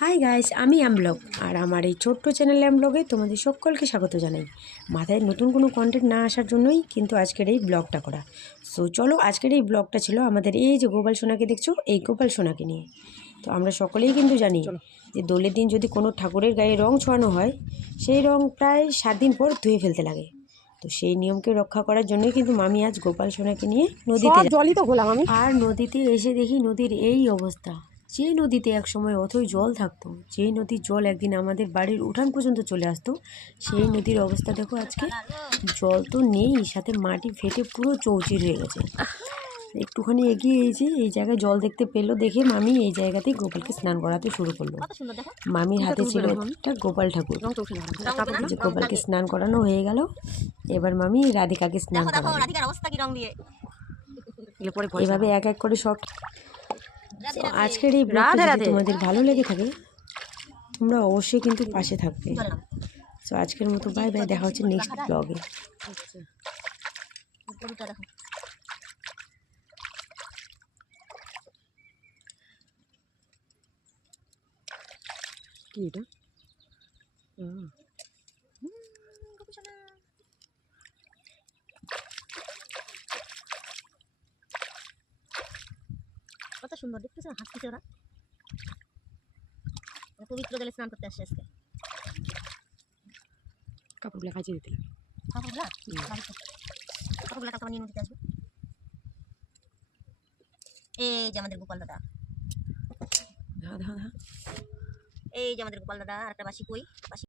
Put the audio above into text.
Hi guys, আমি blog আর আমার এই ছোট্ট চ্যানেল ব্লগে তোমাদের সকলকে স্বাগত জানাই। মাথায় নতুন কোনো কন্টেন্ট না আসার জন্যই কিন্তু আজকের এই ব্লগটা করা। সো চলো, আজকের এই ব্লগটা ছিল আমাদের এই যে গোপাল সোনাকে দেখছো, এই গোপাল সোনাকে নিয়ে। তো আমরা সকলেই কিন্তু জানি যে দোলের দিন যদি কোনো ঠাকুরের গায়ে রং ছোঁয়ানো হয়, সেই রং প্রায় 7 দিন পর ধুয়ে ফেলতে লাগে। তো সেই নিয়মকে রক্ষা করার জন্যই কিন্তু মামি আজ গোপাল সোনাকে নিয়ে নদীতে জলই তো গোলাম আমি। আর নদীতে এসে দেখি নদীর এই অবস্থা। যে নদীতে একসময় অথই জল থাকতো, যেই নদীর জল একদিন আমাদের বাড়ির উঠান পর্যন্ত চলে আসতো, সেই নদীর অবস্থা দেখো আজকে। জল তো নেই, সাথে মাটি ফেটে পুরো চৌচির হয়ে গেছে। একটুখানি এগিয়ে এই জায়গায় জল দেখতে পেলো দেখে মামি এই জায়গাতেই গোপালকে স্নান করাতে শুরু করলো। মামির হাতে ছিল একটা গোপাল ঠাকুর। যে গোপালকে স্নান করানো হয়ে গেল, এবার মামি রাধিকাকে স্নান করাবে। এভাবে এক এক করে সব। তো আজকের এই ব্লগটা যদি তোমাদের ভালো লেগে থাকে, তোমরা অবশ্যই কিন্তু পাশে থাকবে। তো আজকের মতো বাই বাই, দেখা হচ্ছে নেক্সট ব্লগে। কি এটা? কত সুন্দর দেখতেছো, হাসতেছে ওরা। পবিত্র জলে স্নান করতে আসছে আজকে। কাপড়গুলো কাচে দিতে লাগে। কাপড়গুলো কাপড় নিয়ে নদীতে আসবে। এই যে আমাদের গোপাল দাদা, এই যে আমাদের গোপাল দাদা। আর একটা বাসি কই বাসি